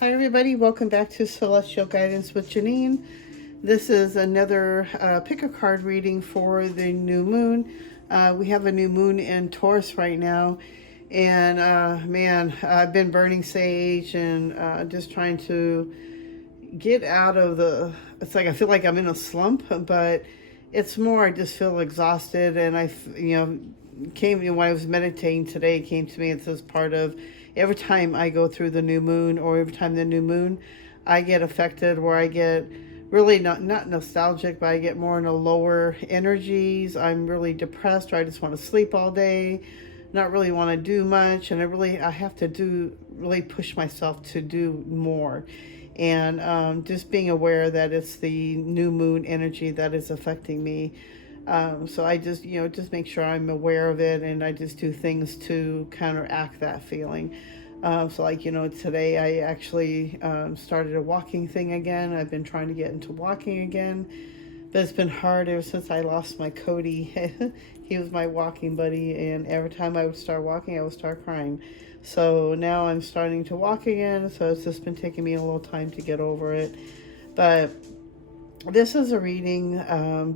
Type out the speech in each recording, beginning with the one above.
Hi everybody, welcome back to Celestial Guidance with Janine. This is another pick a card reading for the new moon. We have a new moon in Taurus right now, and man, I've been burning sage and just trying to get out of it's like I feel like I'm in a slump, but it's more I just feel exhausted, and when I was meditating today, it came to me. It's as part of every time I go through the new moon, or every time the new moon, I get affected where I get really not nostalgic, but I get more in a lower energies. I'm really depressed, or I just want to sleep all day, not really want to do much, and I have to really push myself to do more. And just being aware that it's the new moon energy that is affecting me. So I just make sure I'm aware of it, and I just do things to counteract that feeling. Today I actually started a walking thing again. I've been trying to get into walking again, but it's been hard ever since I lost my Cody. He was my walking buddy, and every time I would start walking, I would start crying. So now I'm starting to walk again, so it's just been taking me a little time to get over it. But this is a reading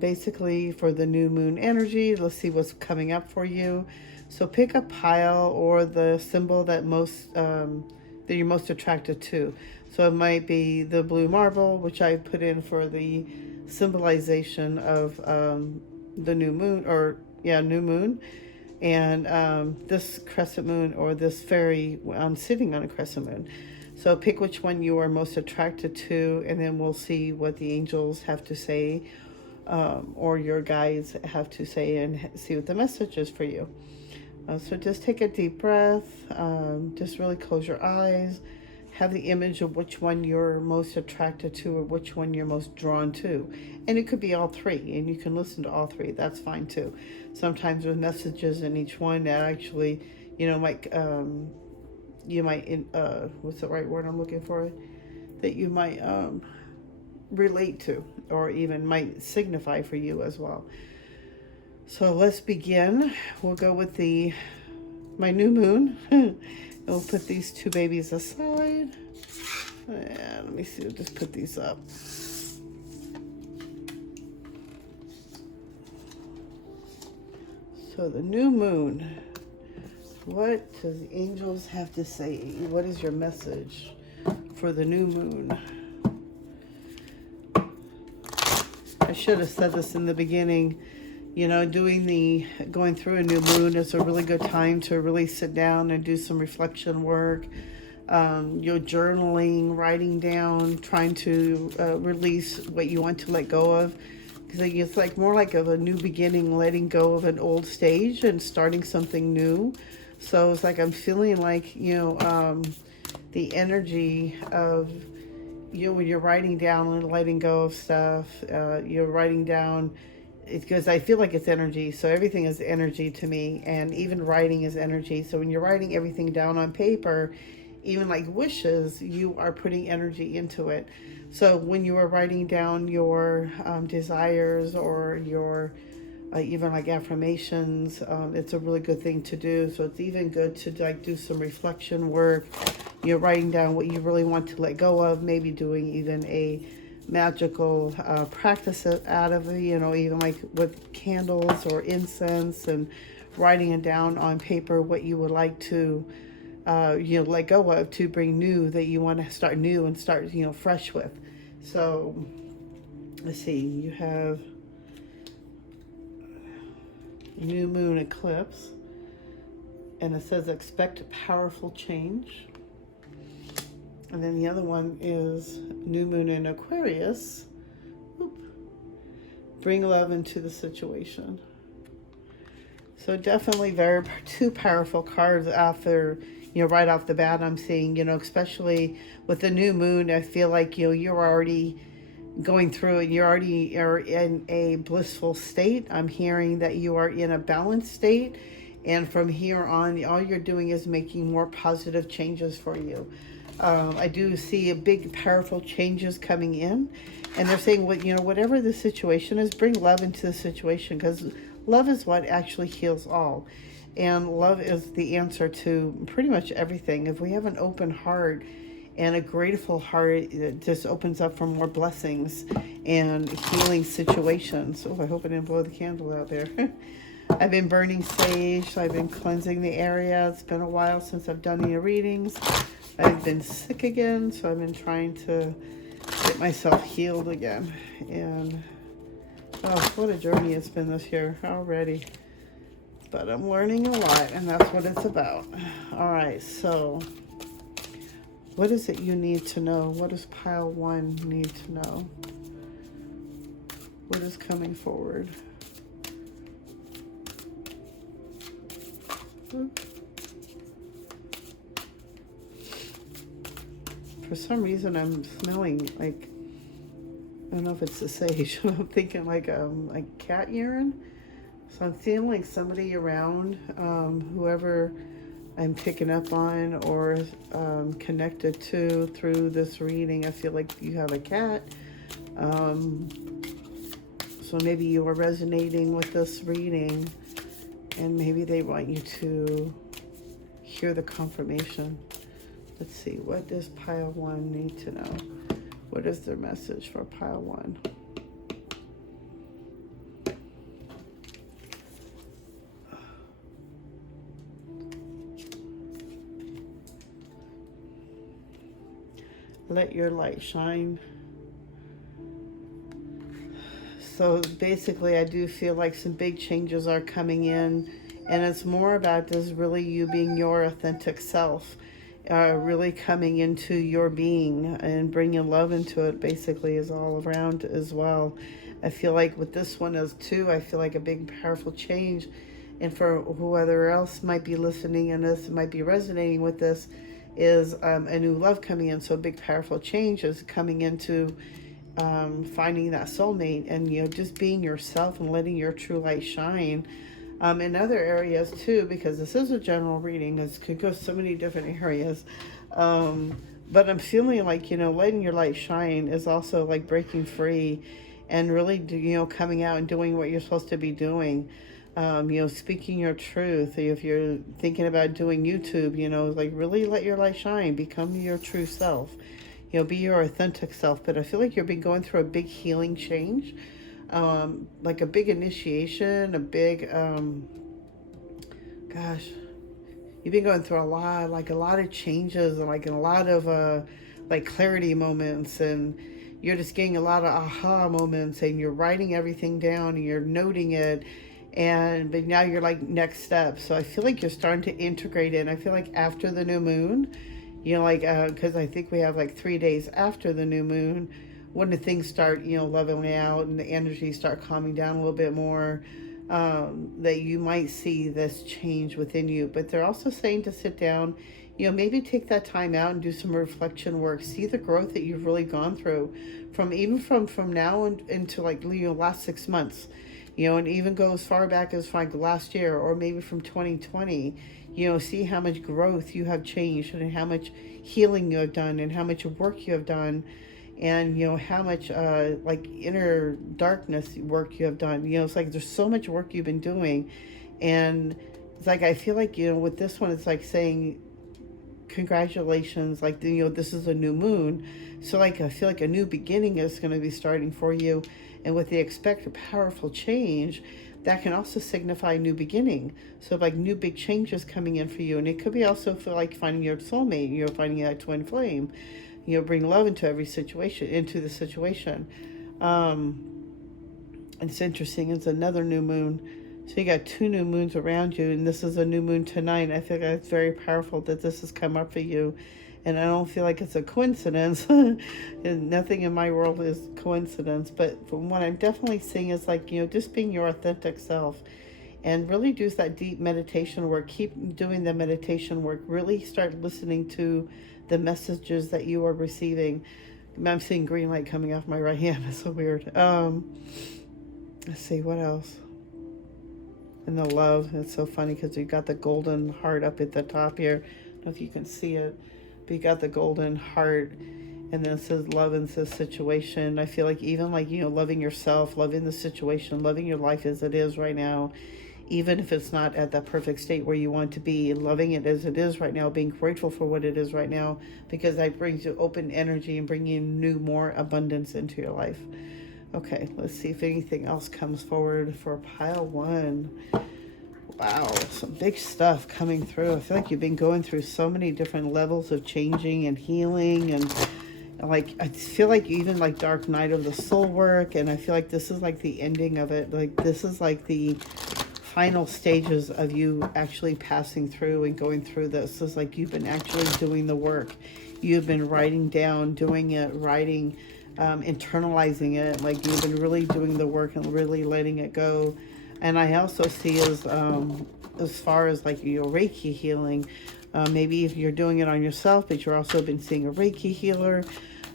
basically for the new moon energy. Let's see what's coming up for you. So pick a pile or the symbol that you're most attracted to. So it might be the blue marble, which I put in for the symbolization of the new moon, new moon. And this crescent moon, or this fairy sitting on a crescent moon. So pick which one you are most attracted to, and then we'll see what the angels have to say, or your guides have to say, and see what the message is for you. So just take a deep breath, just really close your eyes, have the image of which one you're most attracted to, or which one you're most drawn to. And it could be all three, and you can listen to all three. That's fine too. Sometimes there's messages in each one that actually, might, what's the right word I'm looking for? That you might relate to, or even might signify for you as well. So let's begin. We'll go with my new moon. We'll put these two babies aside. And let me see, we'll just put these up. So the new moon. What do the angels have to say? What is your message for the new moon? I should have said this in the beginning. Going through a new moon is a really good time to really sit down and do some reflection work. Journaling, writing down, trying to release what you want to let go of. Because it's like more like of a new beginning, letting go of an old stage and starting something new. So it's like I'm feeling like, the energy of, when you're writing down and letting go of stuff, you're writing down, because I feel like it's energy. So everything is energy to me, and even writing is energy. So when you're writing everything down on paper, even like wishes, you are putting energy into it. So when you are writing down your desires, or your even like affirmations, it's a really good thing to do. So it's even good to do some reflection work. You're writing down what you really want to let go of, maybe doing even a magical practice out of it, even like with candles or incense, and writing it down on paper what you would like to let go of, to bring new, that you want to start new and start fresh with. So let's see, you have new moon eclipse, and it says expect powerful change. And then the other one is new moon in Aquarius. Bring love into the situation. So definitely two powerful cards after, right off the bat. I'm seeing, especially with the new moon, I feel like, you're already going through it. You already are in a blissful state. I'm hearing that you are in a balanced state. And from here on, all you're doing is making more positive changes for you. I do see a big, powerful changes coming in, and they're saying, whatever the situation is, bring love into the situation, because love is what actually heals all, and love is the answer to pretty much everything. If we have an open heart and a grateful heart that just opens up for more blessings and healing situations. Oh, I hope I didn't blow the candle out there. I've been burning sage, so I've been cleansing the area. It's been a while since I've done any readings. I've been sick again, so I've been trying to get myself healed again. And oh, what a journey it's been this year already. But I'm learning a lot, and that's what it's about. All right, so what is it you need to know? What does pile 1 need to know? What is coming forward? For some reason, I'm smelling like, I don't know if it's the sage. I'm thinking like cat urine. So I'm feeling like somebody around, whoever I'm picking up on or connected to through this reading. I feel like you have a cat. So maybe you are resonating with this reading, and maybe they want you to hear the confirmation. Let's see, what does pile 1 need to know? What is their message for pile 1? Let your light shine. So basically, I do feel like some big changes are coming in, and it's more about this really you being your authentic self, really coming into your being and bringing love into it. Basically, is all around as well. I feel like with this one as too, I feel like a big powerful change, and for whoever else might be listening and this might be resonating with this, is a new love coming in. So a big powerful change is coming into finding that soulmate, and just being yourself and letting your true light shine in other areas too, because this is a general reading. It could go so many different areas, but I'm feeling like letting your light shine is also like breaking free and really coming out and doing what you're supposed to be doing. Speaking your truth. If you're thinking about doing YouTube, like really let your light shine, become your true self, be your authentic self. But I feel like you've been going through a big healing change, like a big initiation, a big, gosh, you've been going through a lot of changes, and like a lot of, like clarity moments, and you're just getting a lot of aha moments, and you're writing everything down and you're noting it. But now you're like next step. So I feel like you're starting to integrate it. And I feel like after the new moon, because I think we have like 3 days after the new moon, when the things start, leveling out and the energies start calming down a little bit more, that you might see this change within you. But they're also saying to sit down, maybe take that time out and do some reflection work. See the growth that you've really gone through from now into like, last 6 months. And even go as far back as like last year, or maybe from 2020, see how much growth you have changed, and how much healing you have done, and how much work you have done, and, how much, like inner darkness work you have done. It's like, there's so much work you've been doing. And it's like, I feel like, with this one, it's like saying, congratulations, like, this is a new moon. So like, I feel like a new beginning is going to be starting for you. And with the expected powerful change, that can also signify new beginning. So like new big changes coming in for you. And it could be also for like finding your soulmate, finding that twin flame, bring love into the situation. It's interesting. It's another new moon. So you got 2 new moons around you, and this is a new moon tonight. I think it's very powerful that this has come up for you. And I don't feel like it's a coincidence. And nothing in my world is coincidence. But from what I'm definitely seeing is like, just being your authentic self, and really do that deep meditation work. Keep doing the meditation work. Really start listening to the messages that you are receiving. I'm seeing green light coming off my right hand. It's so weird. Let's see, what else? And the love. It's so funny because you got the golden heart up at the top here. I don't know if you can see it. But you got the golden heart, and then it says love in this situation. I feel like even like, loving yourself, loving the situation, loving your life as it is right now, even if it's not at that perfect state where you want to be, loving it as it is right now, being grateful for what it is right now, because that brings you open energy and bringing new, more abundance into your life. Okay, let's see if anything else comes forward for pile 1. Wow, some big stuff coming through. I feel like you've been going through so many different levels of changing and healing, and like I feel like even like dark night of the soul work, and I feel like this is like the ending of it. Like this is like the final stages of you actually passing through and going through this. It's like you've been actually doing the work. You've been writing down, doing it, writing, internalizing it. Like you've been really doing the work and really letting it go. And I also see as far as like your Reiki healing, maybe if you're doing it on yourself, but you're also been seeing a Reiki healer.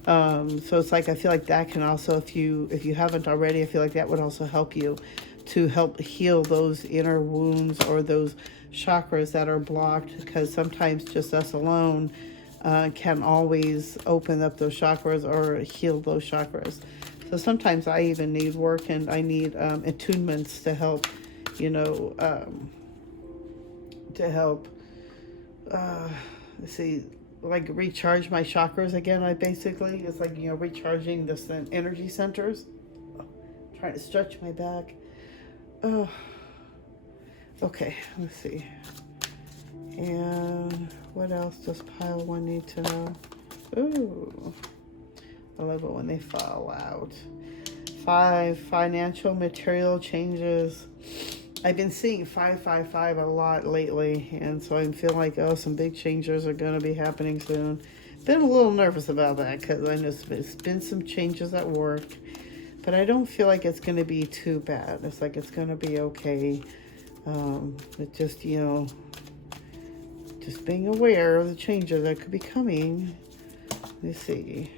So it's like I feel like that can also, if you haven't already, I feel like that would also help you to help heal those inner wounds or those chakras that are blocked, because sometimes just us alone can always open up those chakras or heal those chakras. So sometimes I even need work, and I need attunements to help, let's see, like recharge my chakras again. It's like, recharging the energy centers. Trying to stretch my back. Oh, okay, let's see. And what else does pile 1 need to know? Ooh, I love it when they fall out. 5, financial material changes. I've been seeing 555 a lot lately, and so I feel like, some big changes are going to be happening soon. Been a little nervous about that because I know there's been some changes at work, but I don't feel like it's going to be too bad. It's like it's going to be okay. But just, just being aware of the changes that could be coming. Let's see.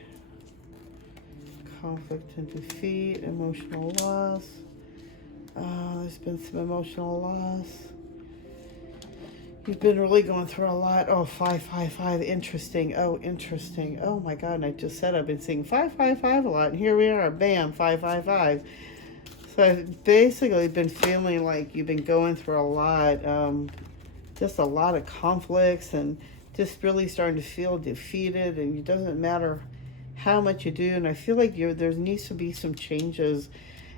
Conflict and defeat, emotional loss. There's been some emotional loss. You've been really going through a lot. Oh, 555, interesting. Oh, interesting. Oh my God, and I just said I've been seeing 555 a lot, and here we are, bam, 555. So I've basically been feeling like you've been going through a lot, just a lot of conflicts, and just really starting to feel defeated, and it doesn't matter how much you do, and I feel like there needs to be some changes.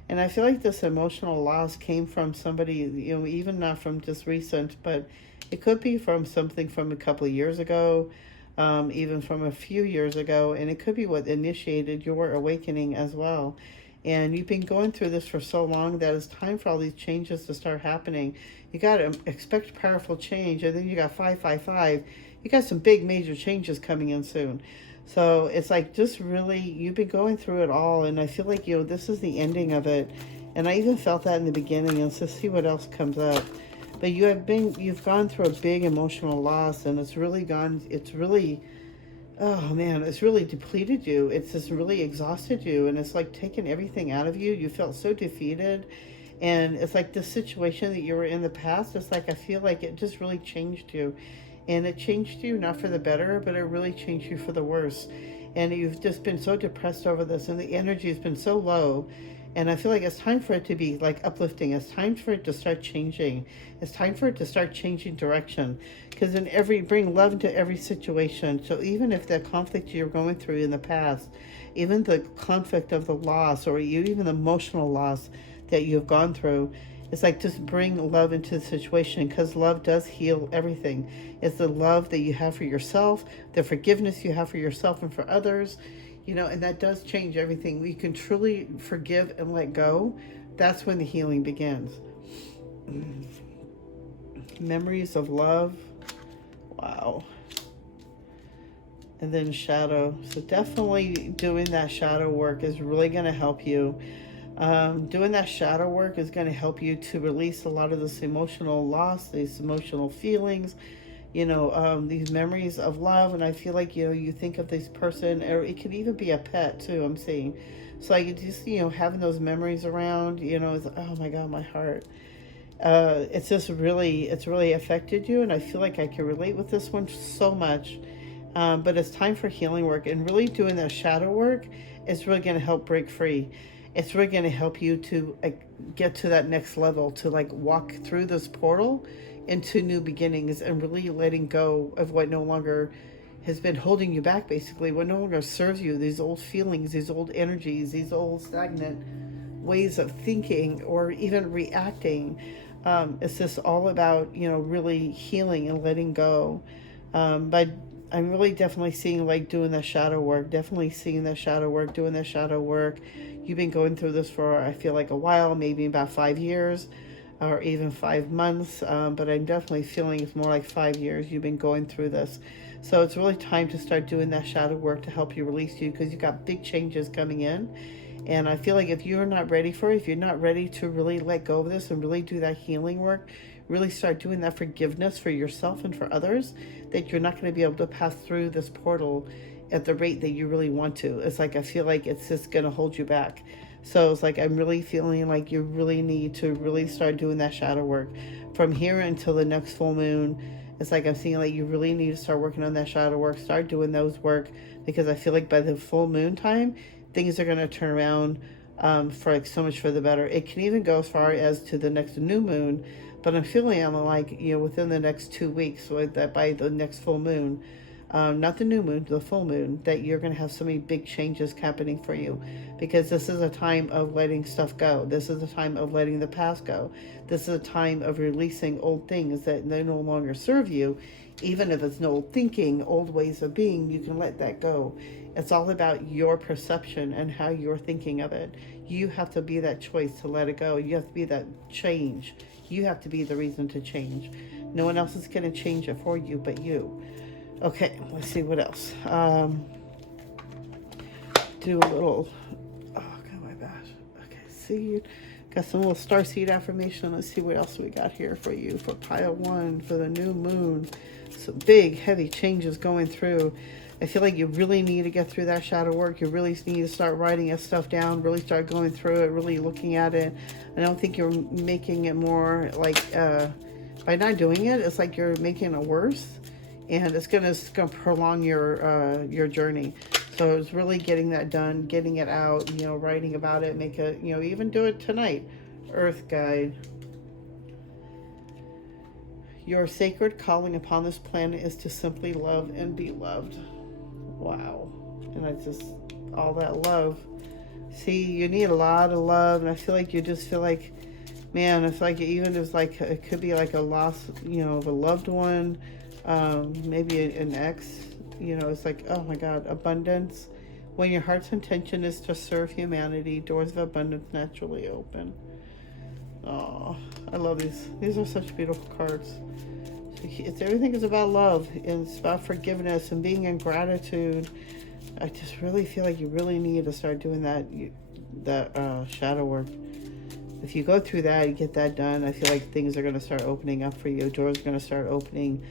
And I feel like this emotional loss came from somebody, even not from just recent, but it could be from something from a couple of years ago, even from a few years ago, and it could be what initiated your awakening as well. And you've been going through this for so long that it's time for all these changes to start happening. You got to expect powerful change, and then you got 555. You got some big major changes coming in soon. So it's like just really, you've been going through it all, and I feel like, this is the ending of it. And I even felt that in the beginning, and so see what else comes up. But you've gone through a big emotional loss, and it's really, oh man, it's really depleted you. It's just really exhausted you, and it's like taken everything out of you. You felt so defeated, and it's like the situation that you were in the past, it's like I feel like it just really changed you. And it changed you not for the better, but it really changed you for the worse. And you've just been so depressed over this, and the energy has been so low. And I feel like it's time for it to be like uplifting. It's time for it to start changing. It's time for it to start changing direction. Because bring love into every situation. So even if the conflict you're going through in the past, even the conflict of the loss, or even the emotional loss that you've gone through, it's like just bring love into the situation, because love does heal everything. It's the love that you have for yourself, the forgiveness you have for yourself and for others, and that does change everything. We can truly forgive and let go. That's when the healing begins. Memories of love. Wow. And then shadow. So definitely doing that shadow work is really going to help you. Doing that shadow work is going to help you to release a lot of this emotional loss, these emotional feelings, these memories of love. And I feel like, you think of this person, or it could even be a pet too, I'm seeing. So I just, having those memories around, it's, oh my God, my heart. It's really affected you. And I feel like I can relate with this one so much. But it's time for healing work, and really doing that shadow work is really going to help break free. it's really going to help you to get to that next level, to like walk through this portal into new beginnings and really letting go of what no longer has been holding you back, basically, what no longer serves you, these old feelings, these old energies, these old stagnant ways of thinking or even reacting. It's just all about, really healing and letting go. But I'm really definitely seeing like doing the shadow work, definitely seeing the shadow work, doing the shadow work. You've been going through this for, I feel like, a while, maybe about 5 years or even 5 months. But I'm definitely feeling it's more like 5 years you've been going through this. So it's really time to start doing that shadow work to help you release you, because you've got big changes coming in. And I feel like if you're not ready for it, if you're not ready to really let go of this and really do that healing work, really start doing that forgiveness for yourself and for others, that you're not going to be able to pass through this portal at the rate that you really want to. It's like, I feel like it's just going to hold you back. So it's like, I'm really feeling like you really need to really start doing that shadow work from here until the next full moon. It's like, I'm seeing like you really need to start working on that shadow work, start doing those work, because I feel like by the full moon time, things are going to turn around for like so much for the better. It can even go as far as to the next new moon, but I'm feeling I'm like, within the next 2 weeks, so that by the next full moon, not the new moon, the full moon, that you're going to have so many big changes happening for you, because this is a time of letting stuff go. This is a time of letting the past go. This is a time of releasing old things that they no longer serve you. Even if it's no old thinking, old ways of being, you can let that go. It's all about your perception and how you're thinking of it. You have to be that choice to let it go. You have to be that change. You have to be the reason to change. No one else is going to change it for you but you. Okay, let's see what else. Do a little, oh god, my gosh. Okay, seed. Got some little starseed affirmation. Let's see what else we got here for you for pile 1 for the new moon. Some big, heavy changes going through. I feel like you really need to get through that shadow work. You really need to start writing your stuff down, really start going through it, really looking at it. I don't think you're making it more like, by not doing it, it's like you're making it worse. And it's gonna prolong your journey. So it's really getting that done, getting it out, writing about it, make it, even do it tonight. Earth Guide. Your sacred calling upon this planet is to simply love and be loved. Wow. And it's just all that love. See, you need a lot of love, and I feel like you just feel like, man, it's like even if like it could be like a loss, of a loved one, maybe an ex, it's like, oh my God, abundance. When your heart's intention is to serve humanity, doors of abundance naturally open. Oh, I love these. These are such beautiful cards. Everything is about love, and it's about forgiveness and being in gratitude. I just really feel like you really need to start doing that shadow work. If you go through that, you get that done, I feel like things are going to start opening up for you. Doors are going to start opening.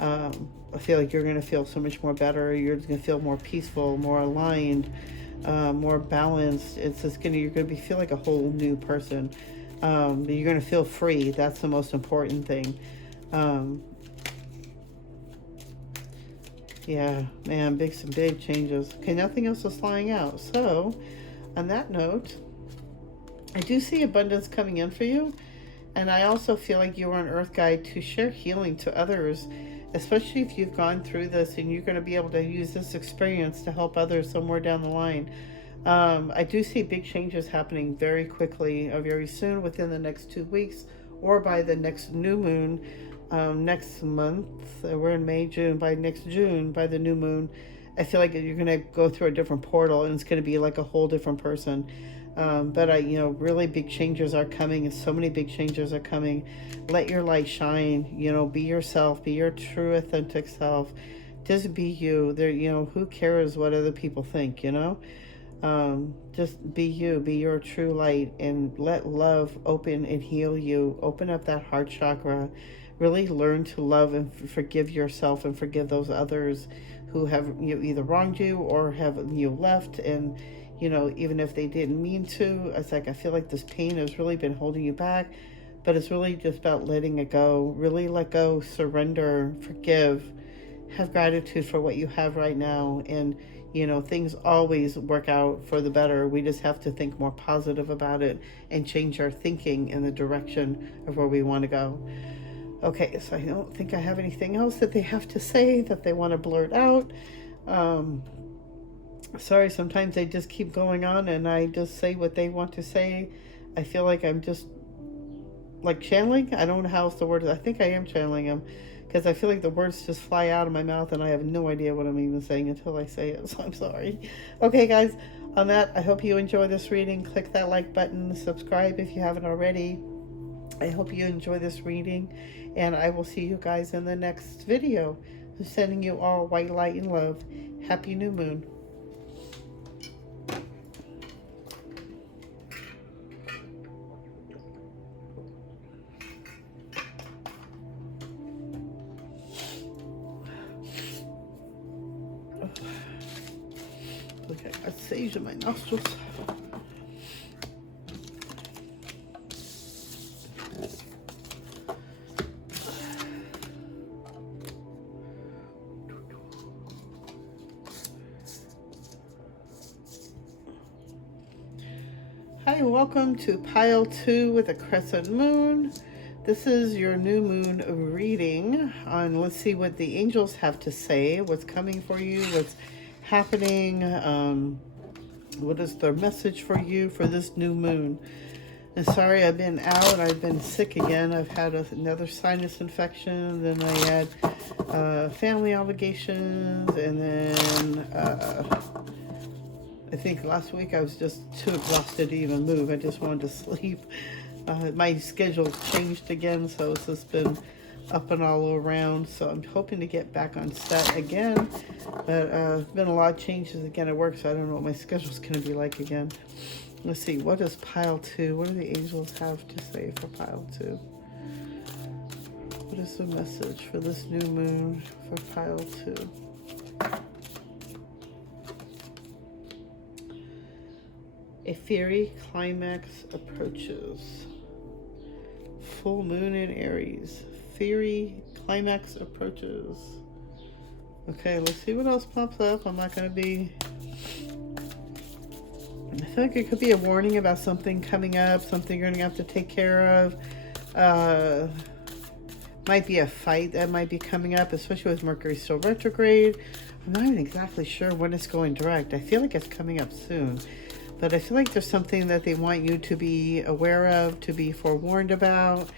I feel like you're going to feel so much more better. You're going to feel more peaceful, more aligned, more balanced. It's just you're going to feel like a whole new person. You're going to feel free. That's the most important thing. Yeah, man, some big changes. Okay, nothing else is flying out. So, on that note, I do see abundance coming in for you. And I also feel like you are an Earth Guide to share healing to others, especially if you've gone through this and you're going to be able to use this experience to help others somewhere down the line. I do see big changes happening very quickly, very soon, within the next 2 weeks, or by the next new moon. Next month, we're in May, June, by next June, by the new moon, I feel like you're going to go through a different portal, and it's going to be like a whole different person. But really big changes are coming, and so many big changes are coming. Let your light shine, be yourself, be your true authentic self. Just be you. There, who cares what other people think, just be you, be your true light, and let love open and heal you. Open up that heart chakra. Really learn to love and forgive yourself and forgive those others who have either wronged you or have left. And even if they didn't mean to, it's like I feel like this pain has really been holding you back, but it's really just about letting it go. Really let go, surrender, forgive, have gratitude for what you have right now, and You know, things always work out for the better. We just have to think more positive about it and change our thinking in the direction of where we want to go. Okay, so I don't think I have anything else that they have to say that they want to blurt out. Sorry, sometimes they just keep going on and I just say what they want to say. I feel like I'm just like channeling. I don't know how else the word is. I think I am channeling them because I feel like the words just fly out of my mouth and I have no idea what I'm even saying until I say it. So I'm sorry. Okay, guys, on that, I hope you enjoy this reading. Click that like button, subscribe if you haven't already. I hope you enjoy this reading, and I will see you guys in the next video. I'm sending you all white light and love. Happy new moon. Okay, I got sage in my nostrils. Hi, welcome to pile 2 with a crescent moon. This is your new moon reading on, let's see what the angels have to say, what's coming for you, what's happening, what is their message for you for this new moon. And sorry, I've been out, I've been sick again. I've had another sinus infection, then I had family obligations, and then I think last week I was just too exhausted to even move. I just wanted to sleep. My schedule changed again, so it's just been up and all around. So I'm hoping to get back on set again. But there's been a lot of changes again at work, so I don't know what my schedule's going to be like again. Let's see, what does pile 2? What do the angels have to say for pile 2? What is the message for this new moon for pile 2? A fiery climax approaches. Full moon in Aries. Fiery climax approaches. Okay, let's see what else pops up. I'm not going to be... I feel like it could be a warning about something coming up, something you're going to have to take care of. Might be a fight that might be coming up, especially with Mercury still retrograde. I'm not even exactly sure when it's going direct. I feel like it's coming up soon. But I feel like there's something that they want you to be aware of, to be forewarned about.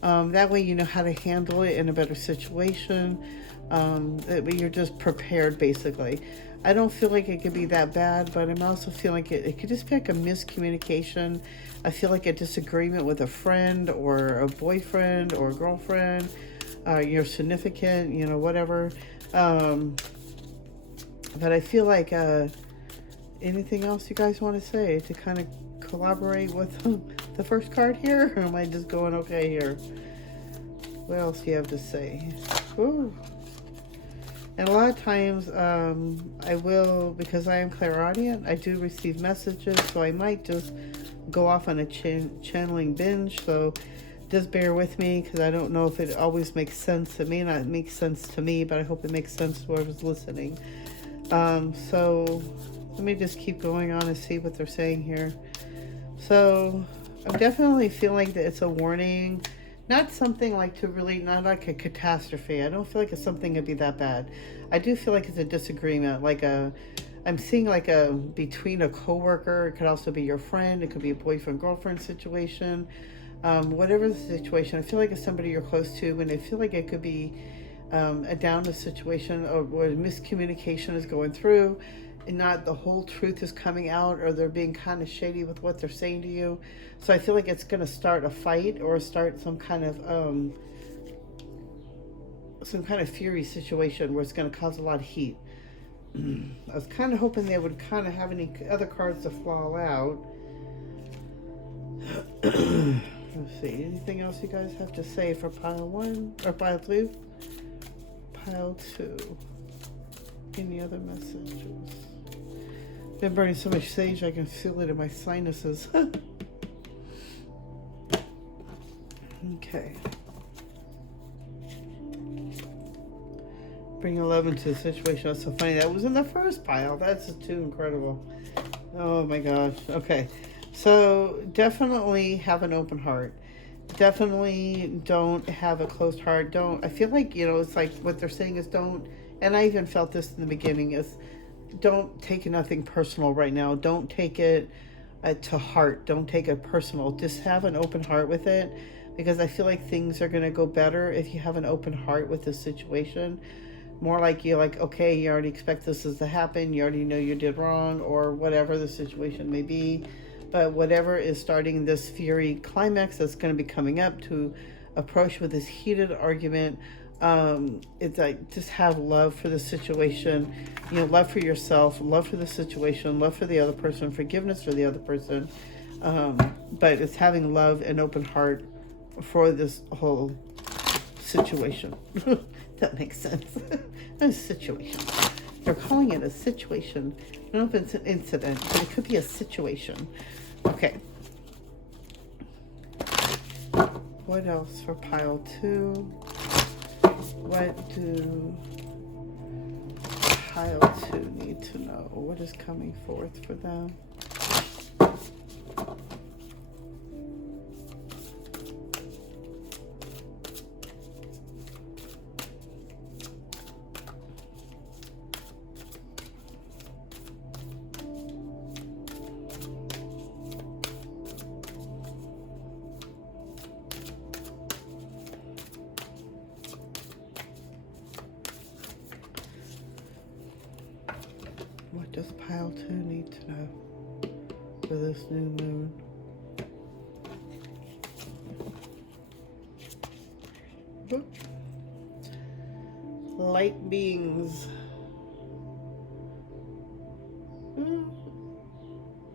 That way you know how to handle it in a better situation. You're just prepared, basically. I don't feel like it could be that bad, but I'm also feeling like it could just be like a miscommunication. I feel like a disagreement with a friend or a boyfriend or a girlfriend, your significant, you know, whatever. But I feel like... anything else you guys want to say to kind of collaborate with the first card here? Or am I just going okay here? What else do you have to say? Ooh. And a lot of times I will, because I am clairaudient, I do receive messages, so I might just go off on a channeling binge. So just bear with me, because I don't know if it always makes sense. It may not make sense to me, but I hope it makes sense to whoever's listening. So let me just keep going on and see what they're saying here. So I'm definitely feeling that it's a warning, not something like to really, not like a catastrophe. I don't feel like it's something to be that bad. I do feel like it's a disagreement, like I'm seeing like between a coworker. It could also be your friend. It could be a boyfriend girlfriend situation. Whatever the situation, I feel like it's somebody you're close to, and I feel like it could be a down situation or where miscommunication is going through. And not the whole truth is coming out, or they're being kind of shady with what they're saying to you. So I feel like it's going to start a fight or start some kind of fury situation where it's going to cause a lot of heat. I was kind of hoping they would kind of have any other cards to fall out. Let's see, anything else you guys have to say for pile 1 or pile 2? Pile 2. Any other messages? Been burning so much sage I can feel it in my sinuses. Okay. Bringing love into the situation. That's so funny. That was in the first pile. That's just too incredible. Oh my gosh. Okay. So definitely have an open heart. Definitely don't have a closed heart. Don't, I feel like, it's like what they're saying is don't, and I even felt this in the beginning, is don't take nothing personal right now. Don't take it to heart. Don't take it personal. Just have an open heart with it, because I feel like things are going to go better if you have an open heart with this situation. More like you're like, okay, you already expect this to happen. You already know you did wrong, or whatever the situation may be. But whatever is starting this fury climax that's going to be coming up to approach with this heated argument, it's like, just have love for the situation, love for yourself, love for the situation, love for the other person, forgiveness for the other person. But it's having love and open heart for this whole situation. That makes sense. A situation. They're calling it a situation. I don't know if it's an incident, but it could be a situation. Okay. What else for pile 2? What do pile 2 need to know? What is coming forth for them? What does pile 2 need to know for this new moon? Light beings.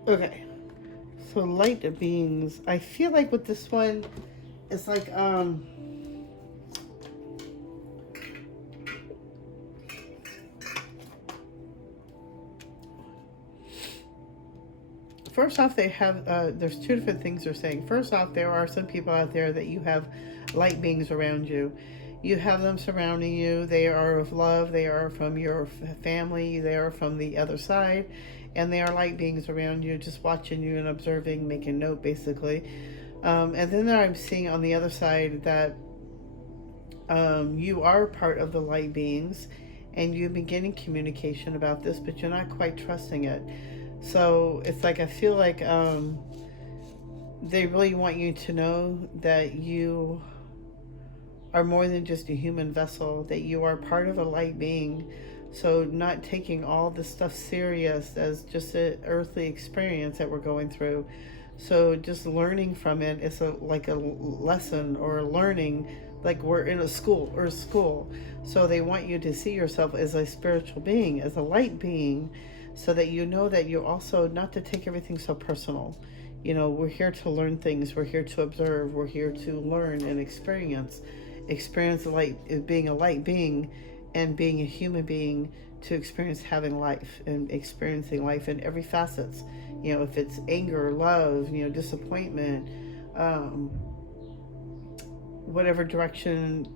Okay. So light beings. I feel like with this one, it's like, first off, they have, there's 2 different things they're saying. First off, there are some people out there that you have light beings around you. You have them surrounding you. They are of love. They are from your family. They are from the other side. And they are light beings around you, just watching you and observing, making note, basically. And then I'm seeing on the other side that you are part of the light beings, and you've been getting communication about this, but you're not quite trusting it. So it's like, I feel like they really want you to know that you are more than just a human vessel, that you are part of a light being. So not taking all this stuff serious as just an earthly experience that we're going through. So just learning from it is like a lesson or a learning, like we're in a school or school. So they want you to see yourself as a spiritual being, as a light being, so that you know that you're also not to take everything so personal. We're here to learn things. We're here to observe. We're here to learn and experience light, being a light being, and being a human being, to experience having life and experiencing life in every facets. If it's anger, love, disappointment, whatever direction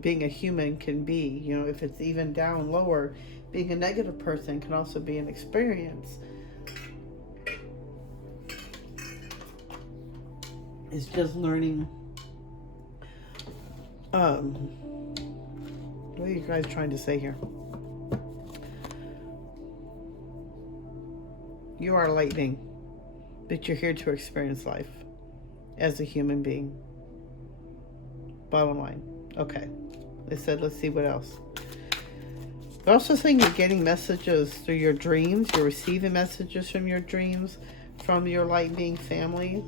being a human can be. If it's even down lower, being a negative person can also be an experience. It's just learning. What are you guys trying to say here? You are a light being, but you're here to experience life as a human being. Bottom line. Okay. They said, let's see what else. They're also saying you're getting messages through your dreams. You're receiving messages from your dreams, from your light being family.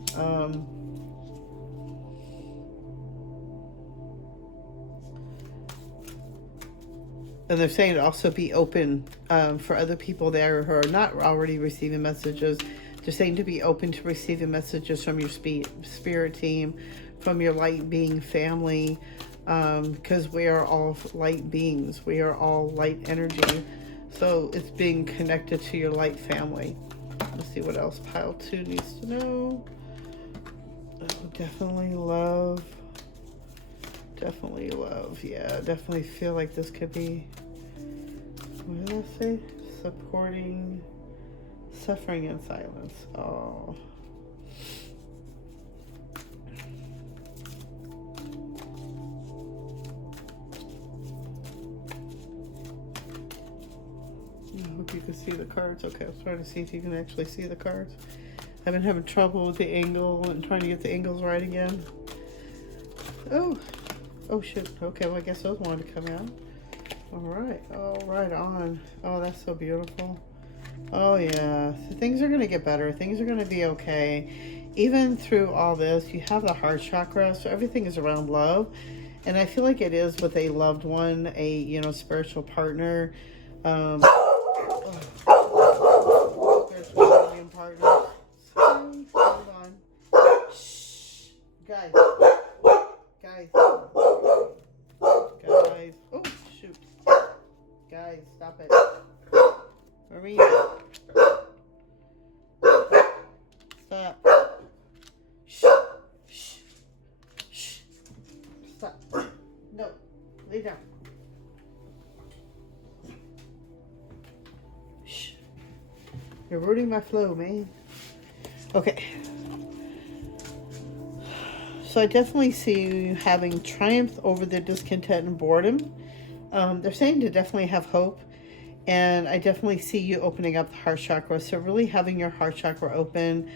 And they're saying to also be open for other people there who are not already receiving messages. They're saying to be open to receiving messages from your spirit team, from your light being family, because we are all light beings. We are all light energy. So it's being connected to your light family. Let's see what else pile 2 needs to know. Oh, definitely love. Definitely love. Yeah, definitely feel like this could be, what did I say? Supporting suffering in silence. Oh. I hope you can see the cards. Okay, I was trying to see if you can actually see the cards. I've been having trouble with the angle and trying to get the angles right again. Oh. Oh, shit. Okay, well, I guess those wanted to come out. All right. Oh, right on. Oh, that's so beautiful. Oh, yeah. So things are going to get better. Things are going to be okay. Even through all this, you have the heart chakra, so everything is around love. And I feel like it is with a loved one, a, you know, spiritual partner. Spiritual medium partner. Hold on. Shh. Guys. Guys. Guys. Oh, shoot. Guys, stop it. Maria. Stop. Shh. Shh. Shh. Stop. No. Lay down. Shh. You're ruining my flow, man. Okay. So I definitely see you having triumph over the discontent and boredom. They're saying to definitely have hope. And I definitely see you opening up the heart chakra. So really having your heart chakra open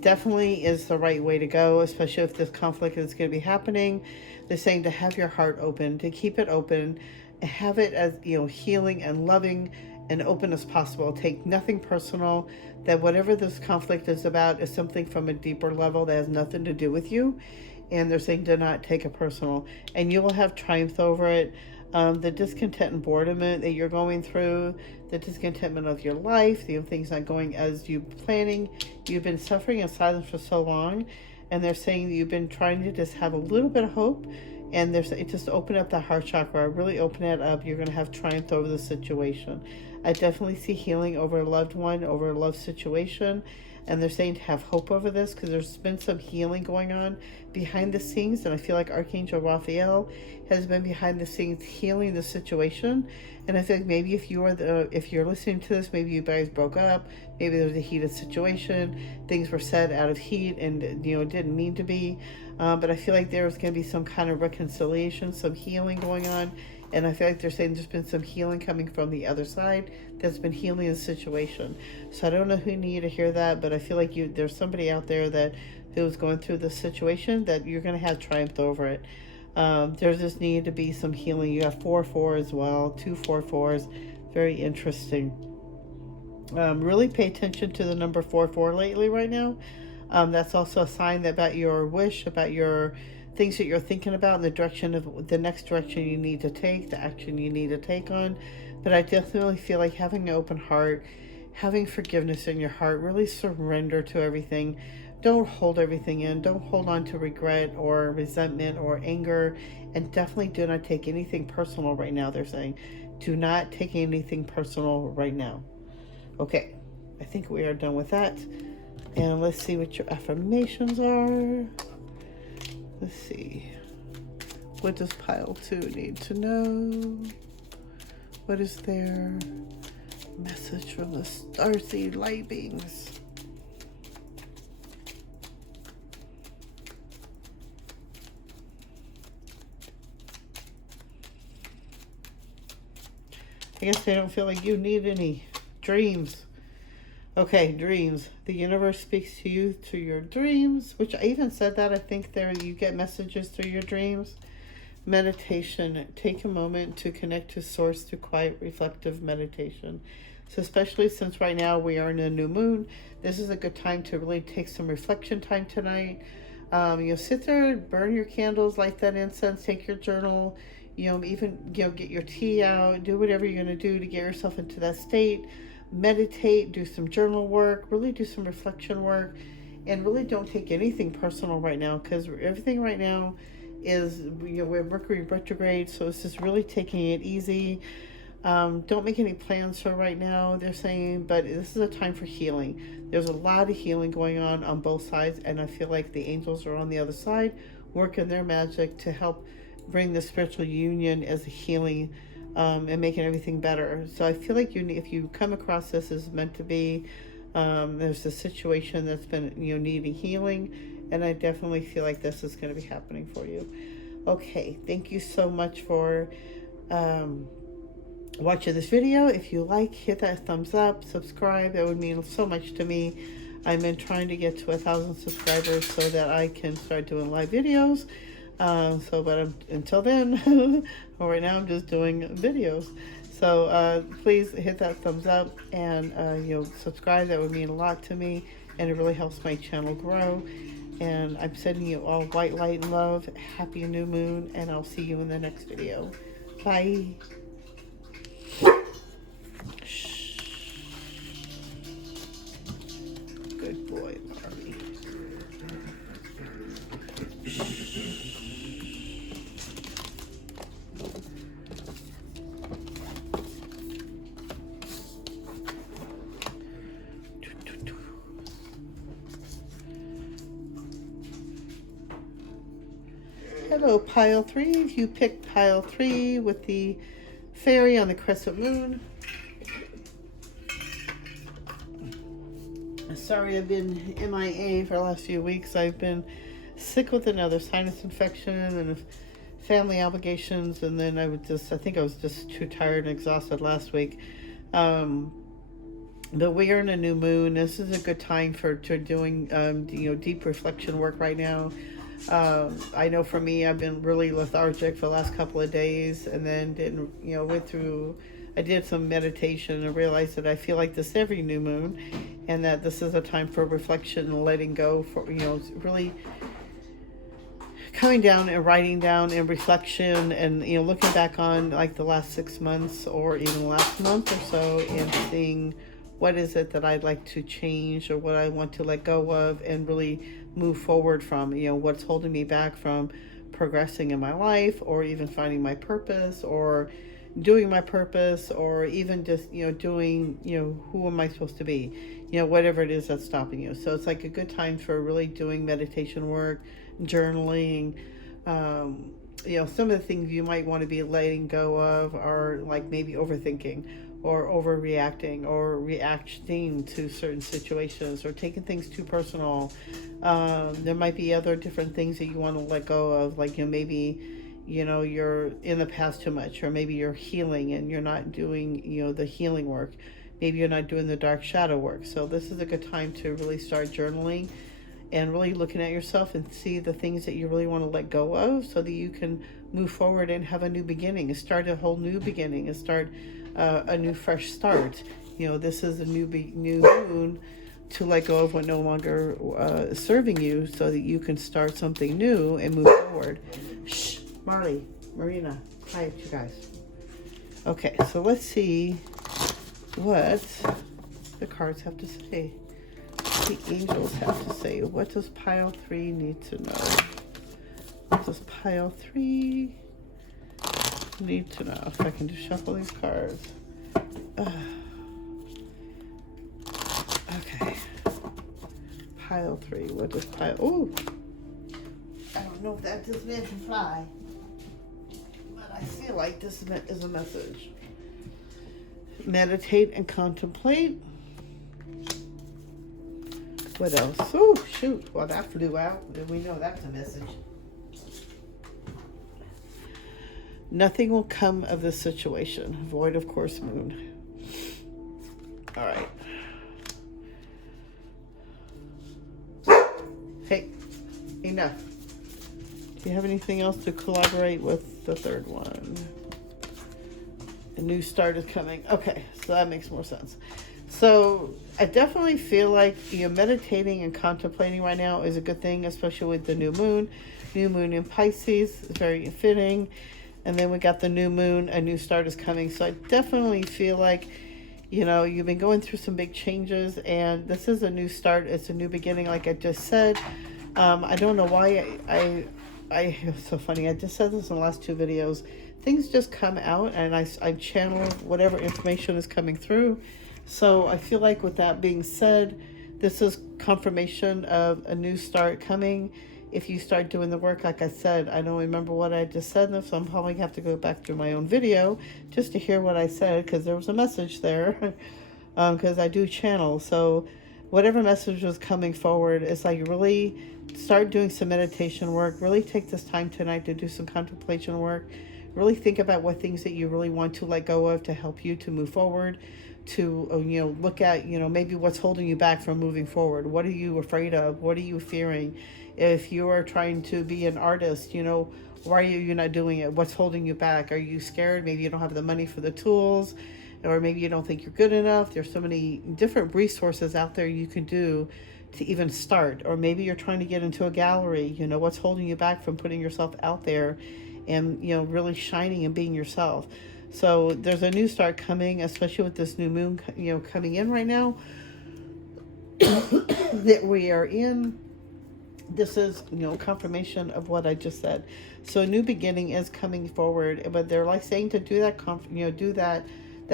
definitely is the right way to go, especially if this conflict is going to be happening. They're saying to have your heart open, to keep it open, and have it as, you know, healing and loving and open as possible. Take nothing personal, that whatever this conflict is about is something from a deeper level that has nothing to do with you. And they're saying do not take it personal. And you will have triumph over it. The discontent and boredom that you're going through, the discontentment of your life, the things not going as you planning. You've been suffering in silence for so long. And they're saying that you've been trying to just have a little bit of hope. And they're saying just open up the heart chakra. Really open it up. You're going to have triumph over the situation. I definitely see healing over a loved one, over a love situation. And they're saying to have hope over this because there's been some healing going on behind the scenes. And I feel like Archangel Raphael has been behind the scenes healing the situation. And I think maybe if you're listening to this, maybe you guys broke up, maybe there was a heated situation, things were said out of heat and, you know, didn't mean to be. But I feel like there's going to be some kind of reconciliation, some healing going on. And I feel like they're saying there's been some healing coming from the other side that's been healing the situation. So I don't know who needed to hear that, but I feel like there's somebody out there that who's going through this situation that you're going to have triumph over it. There's just need to be some healing. You have 4-4 as well, 2 4-4s. Very interesting. Really pay attention to the number 4-4 lately right now. That's also a sign that about your wish, about your things that you're thinking about in the direction of the next direction you need to take, the action you need to take on. But I definitely feel like having an open heart, having forgiveness in your heart, really surrender to everything. Don't hold everything in. Don't hold on to regret or resentment or anger. And definitely do not take anything personal right now, they're saying. Do not take anything personal right now. Okay, I think we are done with that. And let's see what your affirmations are. Let's see. What does pile 2 need to know? What is their message from the starseed light beings? I guess they don't feel like you need any dreams. Okay, dreams. The universe speaks to you through your dreams, which I even said that. I think there you get messages through your dreams. Meditation. Take a moment to connect to source through quiet, reflective meditation. So especially since right now we are in a new moon, this is a good time to really take some reflection time tonight. You'll sit there, burn your candles, light that incense, take your journal, even, get your tea out, do whatever you're going to do to get yourself into that state. Meditate, do some journal work, really do some reflection work, and really don't take anything personal right now, because everything right now is, we're Mercury retrograde, so it's just really taking it easy. Don't make any plans for right now, they're saying, but this is a time for healing. There's a lot of healing going on both sides, and I feel like the angels are on the other side working their magic to help bring the spiritual union as a healing, and making everything better. So I feel like if you come across this as meant to be, there's a situation that's been, needing healing, and I definitely feel like this is going to be happening for you. Okay, thank you so much for watching this video. If you like, hit that thumbs up, subscribe. That would mean so much to me. I'm trying to get to 1,000 subscribers so that I can start doing live videos. But until then, right now I'm just doing videos. So please hit that thumbs up and subscribe. That would mean a lot to me, and it really helps my channel grow. And I'm sending you all white light and love. Happy new moon, and I'll see you in the next video. Bye. Good boy, Nari. Hello, pile 3. If you picked pile 3 with the fairy on the crescent moon. Sorry, I've been MIA for the last few weeks. I've been sick with another sinus infection and family obligations, and then I think I was just too tired and exhausted last week. But we are in a new moon. This is a good time for doing deep reflection work right now. I know for me, I've been really lethargic for the last couple of days, and then I did some meditation and realized that I feel like this every new moon, and that this is a time for reflection and letting go, for really coming down and writing down and reflection, and looking back on like the last 6 months or even last month or so, and seeing what is it that I'd like to change or what I want to let go of and really move forward from, what's holding me back from progressing in my life, or even finding my purpose, or doing my purpose, or even just, doing, who am I supposed to be, whatever it is that's stopping you. So it's like a good time for really doing meditation work, journaling. Some of the things you might want to be letting go of are like maybe overthinking, or overreacting, or reacting to certain situations, or taking things too personal. There might be other different things that you want to let go of, like maybe you're in the past too much, or maybe you're healing and you're not doing the healing work. Maybe you're not doing the dark shadow work. So this is a good time to really start journaling and really looking at yourself and see the things that you really want to let go of, so that you can move forward and have a new beginning, and start a whole new beginning, and start a new fresh start. This is a new moon to let go of what no longer is serving you, so that you can start something new and move forward. Shh, Marley, Marina, quiet, you guys. Okay, so let's see what the cards have to say. The angels have to say. What does pile 3 need to know? What does pile 3 need to know? If I can just shuffle these cards. Okay. Pile 3. What does pile... Oh! I don't know if that just meant to fly, but I feel like this is a message. Meditate and contemplate. What else? Oh, shoot. Well, that flew out. We know that's a message. Nothing will come of this situation. Void of course, moon. All right. Hey, enough. Do you have anything else to collaborate with the third one? A new start is coming. Okay, so that makes more sense. So I definitely feel like meditating and contemplating right now is a good thing, especially with the new moon. New moon in Pisces is very fitting. And then we got the new moon, a new start is coming. So I definitely feel like, you've been going through some big changes, and this is a new start. It's a new beginning, like I just said. I don't know why it's so funny. I just said this in the last 2 videos. Things just come out, and I channel whatever information is coming through. So I feel like with that being said, this is confirmation of a new start coming. if you start doing the work. Like I said, I don't remember what I just said, so I'm probably have to go back through my own video just to hear what I said, because there was a message there. Because I do channel, so whatever message was coming forward, it's like really start doing some meditation work. Really take this time tonight to do some contemplation work. Really think about what things that you really want to let go of to help you to move forward, to look at maybe what's holding you back from moving forward. What are you afraid of? What are you fearing? If you are trying to be an artist, why are you not doing it? What's holding you back? Are you scared? Maybe you don't have the money for the tools, or maybe you don't think you're good enough. There's so many different resources out there you can do to even start. Or maybe you're trying to get into a gallery. What's holding you back from putting yourself out there and really shining and being yourself? So there's a new start coming, especially with this new moon coming in right now that we are in. This is confirmation of what I just said. So a new beginning is coming forward, but they're like saying to do that do that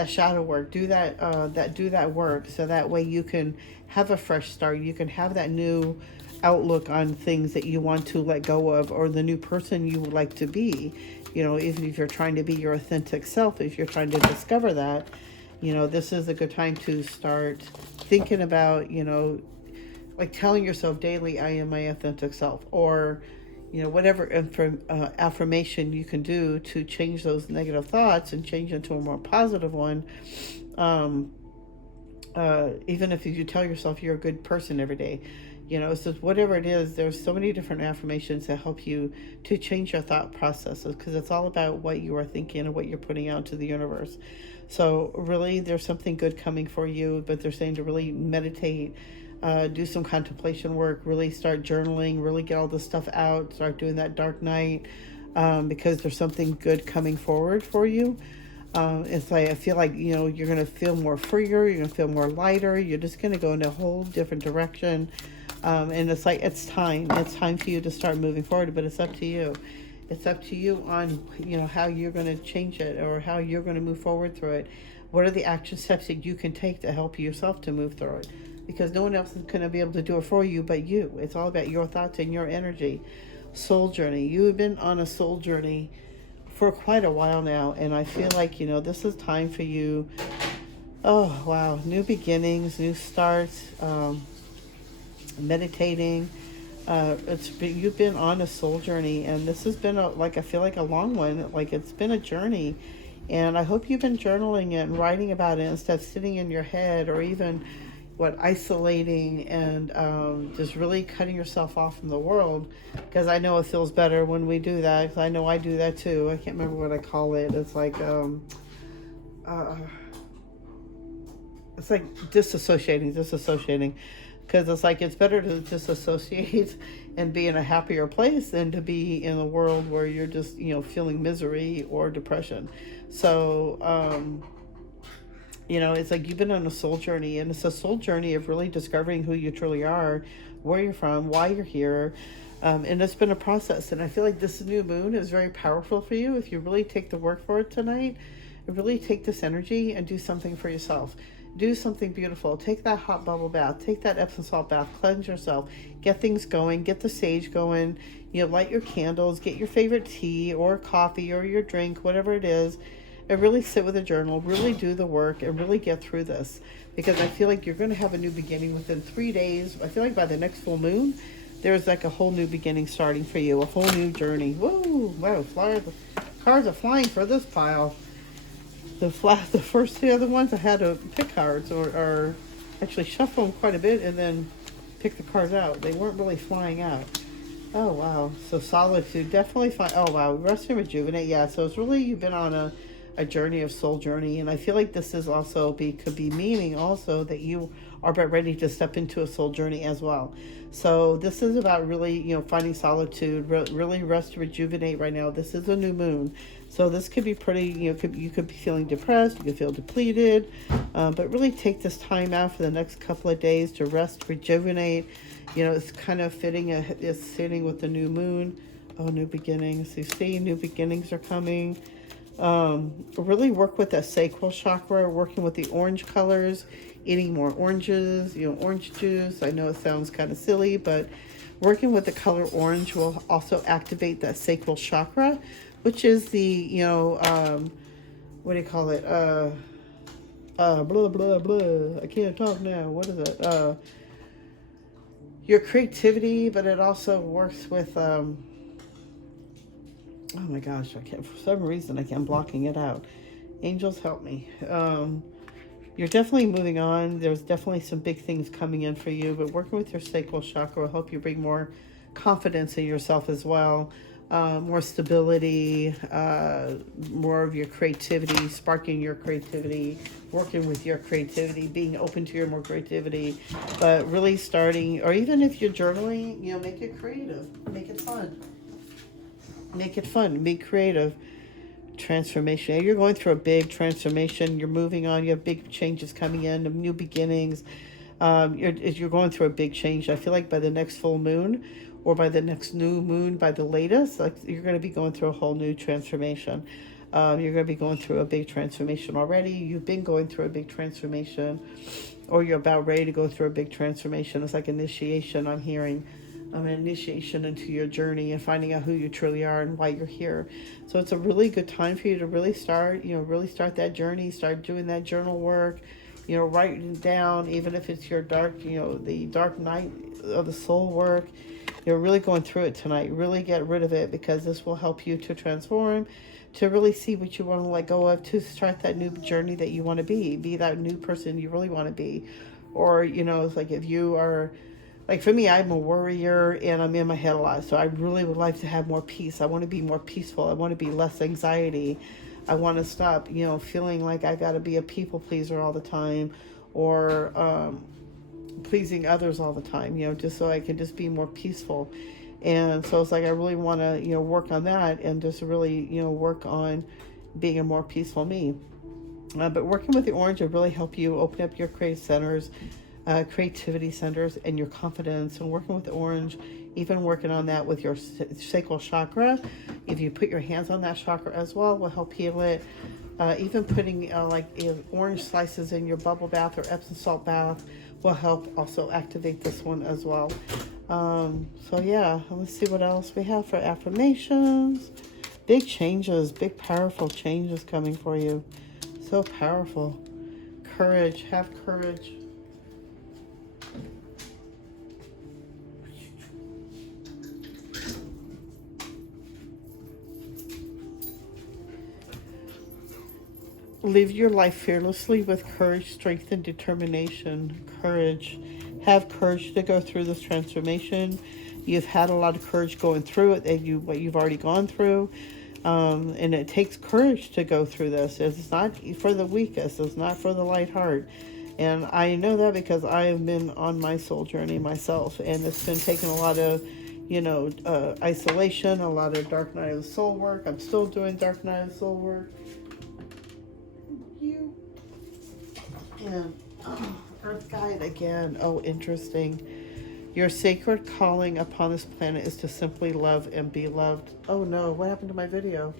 shadow work, do that work, so that way you can have a fresh start. You can have that new outlook on things that you want to let go of, or the new person you would like to be. Even if you're trying to be your authentic self, if you're trying to discover that, this is a good time to start thinking about, like telling yourself daily, I am my authentic self, or whatever affirmation you can do to change those negative thoughts and change into a more positive one. Even if you tell yourself you're a good person every day, so whatever it is, there's so many different affirmations that help you to change your thought processes, because it's all about what you are thinking and what you're putting out to the universe. So really, there's something good coming for you, but they're saying to really meditate, do some contemplation work, really start journaling, really get all this stuff out, start doing that dark night, because there's something good coming forward for you. It's like, I feel like, you're going to feel more freer, you're going to feel more lighter, you're just going to go in a whole different direction. And it's like, it's time for you to start moving forward, but it's up to you. It's up to you on, how you're going to change it, or how you're going to move forward through it. What are the action steps that you can take to help yourself to move through it? Because no one else is going to be able to do it for you but you. It's all about your thoughts and your energy. Soul journey. You have been on a soul journey for quite a while now, and I feel like, this is time for you. Oh, wow. New beginnings, new starts, meditating. You've been on a soul journey, and this has been I feel like a long one. Like, it's been a journey, and I hope you've been journaling it and writing about it instead of sitting in your head, or even isolating and just really cutting yourself off from the world. Because I know it feels better when we do that, because I know I do that too. I can't remember what I call it. It's like disassociating, because it's like, it's better to disassociate and be in a happier place than to be in a world where you're just feeling misery or depression. So it's like, you've been on a soul journey, and it's a soul journey of really discovering who you truly are, where you're from, why you're here. And it's been a process. And I feel like this new moon is very powerful for you. If you really take the work for it tonight, really take this energy and do something for yourself. Do something beautiful. Take that hot bubble bath. Take that Epsom salt bath. Cleanse yourself. Get things going. Get the sage going. Light your candles. Get your favorite tea or coffee or your drink, whatever it is. And really sit with a journal, really do the work, and really get through this. Because I feel like you're going to have a new beginning within 3 days. I feel like by the next full moon, there's like a whole new beginning starting for you, a whole new journey. Woo! Wow, cards are flying for this pile. The first two other ones, I had to pick cards, or actually shuffle them quite a bit and then pick the cards out. They weren't really flying out. Oh, wow. So solitude, definitely fine. Oh, wow. Rest and rejuvenate. Yeah, so it's really, you've been on a journey of soul journey, and I feel like this is also could be meaning also that you are about ready to step into a soul journey as well. So this is about really finding solitude, really rest, rejuvenate right now. This is a new moon, so this could be pretty, you could be feeling depressed, you could feel depleted, but really take this time out for the next couple of days to rest, rejuvenate. It's kind of it's sitting with the new moon. Oh, new beginnings. You see, new beginnings are coming. Really work with that sacral chakra, working with the orange colors, eating more oranges, orange juice. I know it sounds kind of silly, but Working with the color orange will also activate that sacral chakra, which is the, what do you call it? Blah, blah, blah. I can't talk now. What is it? Your creativity, but it also works with, oh my gosh, I can't, for some reason, I'm blocking it out. Angels help me. You're definitely moving on. There's definitely some big things coming in for you, but working with your sacral chakra will help you bring more confidence in yourself as well. More stability, more of your creativity, sparking your creativity, working with your creativity, being open to your more creativity, but really starting, or even if you're journaling, make it creative, make it fun. Make it fun, be creative. Transformation. You're going through a big transformation. You're moving on. You have big changes coming in, new beginnings. You're going through a big change. I feel like by the next full moon or by the next new moon, by the latest, like you're going to be going through a whole new transformation. You're going to be going through a big transformation already. You've been going through a big transformation, or you're about ready to go through a big transformation. It's like initiation, I'm hearing. An initiation into your journey and finding out who you truly are and why you're here. So it's a really good time for you to really start that journey, start doing that journal work, writing down, even if it's your dark, the dark night of the soul work. You're really going through it tonight. Really get rid of it, because this will help you to transform, to really see what you want to let go of, to start that new journey that you want to be that new person you really want to be. Or, it's like if you are, like for me, I'm a worrier and I'm in my head a lot. So I really would like to have more peace. I want to be more peaceful. I want to be less anxiety. I want to stop, feeling like I got to be a people pleaser all the time, or pleasing others all the time, just so I can just be more peaceful. And so it's like I really want to, work on that and just really, work on being a more peaceful me. But working with the orange will really help you open up your creative centers, creativity centers, and your confidence. And working with the orange, even working on that with your sacral chakra, if you put your hands on that chakra as well, will help heal it. Even putting orange slices in your bubble bath or Epsom salt bath will help also activate this one as well. So yeah, let's see what else we have for affirmations. Big changes, big powerful changes coming for you. So powerful. Courage, have courage. Live your life fearlessly with courage, strength, and determination. Courage. Have courage to go through this transformation. You've had a lot of courage going through it, and what you've already gone through. And it takes courage to go through this. It's not for the weakest. It's not for the light heart. And I know that because I have been on my soul journey myself. And it's been taking a lot of, isolation, a lot of dark night of the soul work. I'm still doing dark night of the soul work. And Earth Guide again. Oh, interesting. Your sacred calling upon this planet is to simply love and be loved. Oh no, what happened to my video?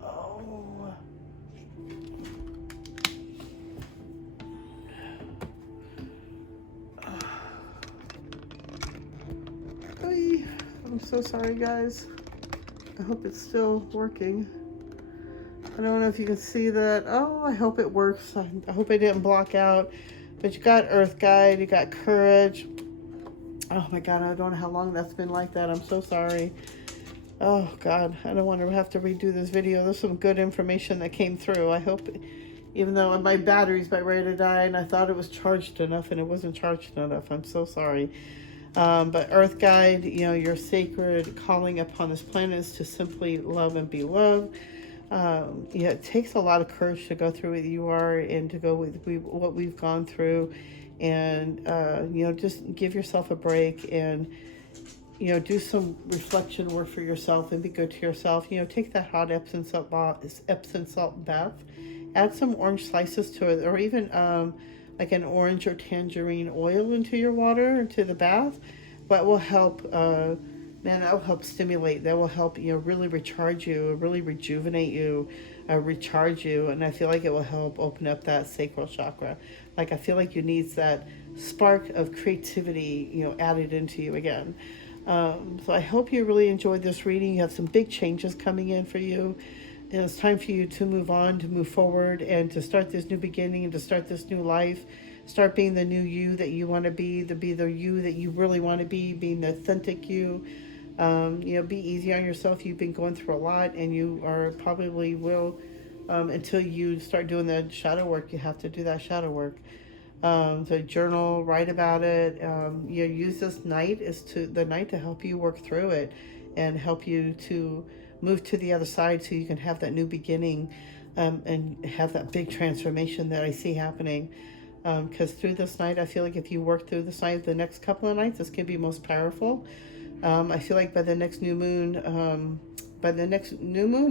Oh. I'm so sorry, guys. I hope it's still working. I don't know if you can see that. Oh, I hope it works. I hope I didn't block out. But you got Earth Guide, you got Courage. Oh my God, I don't know how long that's been like that. I'm so sorry. Oh God, I don't want to have to redo this video. There's some good information that came through. I hope, even though my battery's about ready to die and I thought it was charged enough and it wasn't charged enough. I'm so sorry. But Earth Guide, your sacred calling upon this planet is to simply love and be loved. It takes a lot of courage to go through what you are and to go with what we've gone through, and just give yourself a break and do some reflection work for yourself and be good to yourself. Take that hot Epsom salt bath, add some orange slices to it, or even like an orange or tangerine oil into your water, into the bath. But will help. That will help stimulate. That will help, really recharge you, really rejuvenate you. recharge you, and I feel like it will help open up that sacral chakra. Like I feel like you need that spark of creativity, you know, added into you again. So I hope you really enjoyed this reading. You have some big changes coming in for you. And it's time for you to move on, to move forward, and to start this new beginning, and to start this new life. Start being the new you that you want to be the you that you really want to be, being the authentic you. You know, be easy on yourself. You've been going through a lot, and you are probably will, until you start doing the shadow work. You have to do that shadow work. So journal, write about it. You know, use this night the night to help you work through it, and help you to move to the other side, so you can have that new beginning, and have that big transformation that I see happening. Because through this night, I feel like if you work through this night, the next couple of nights, this can be most powerful. I feel like by the next new moon,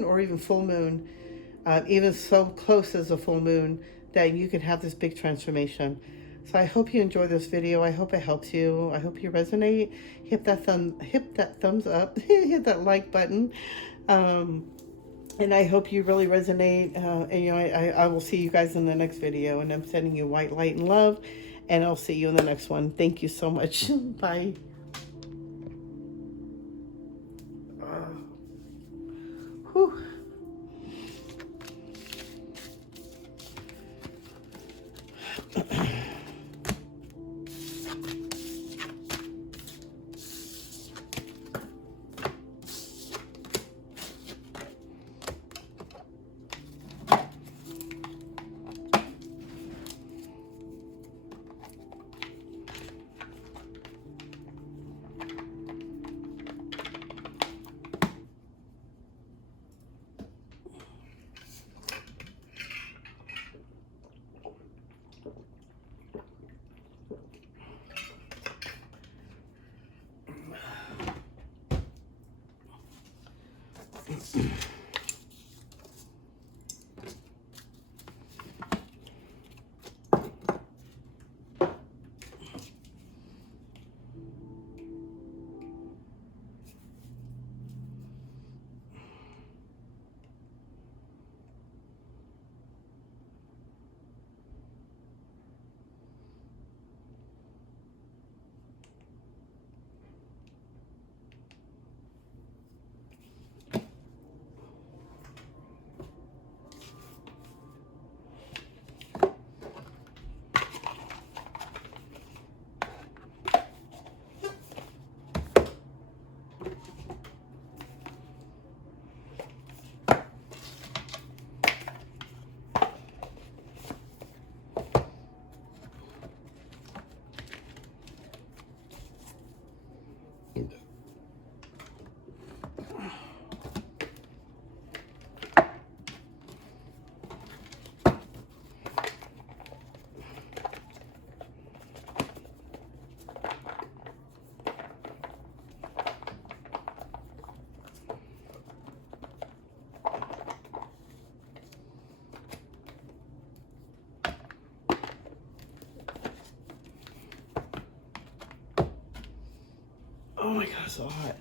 or even full moon, even so close as a full moon, that you can have this big transformation. So I hope you enjoy this video. I hope it helps you. I hope you resonate. Hit that thumbs up. Hit that like button. And I hope you really resonate. And you know, I will see you guys in the next video. And I'm sending you white light and love. And I'll see you in the next one. Thank you so much. Bye. Whew. Oh my God, it's so hot.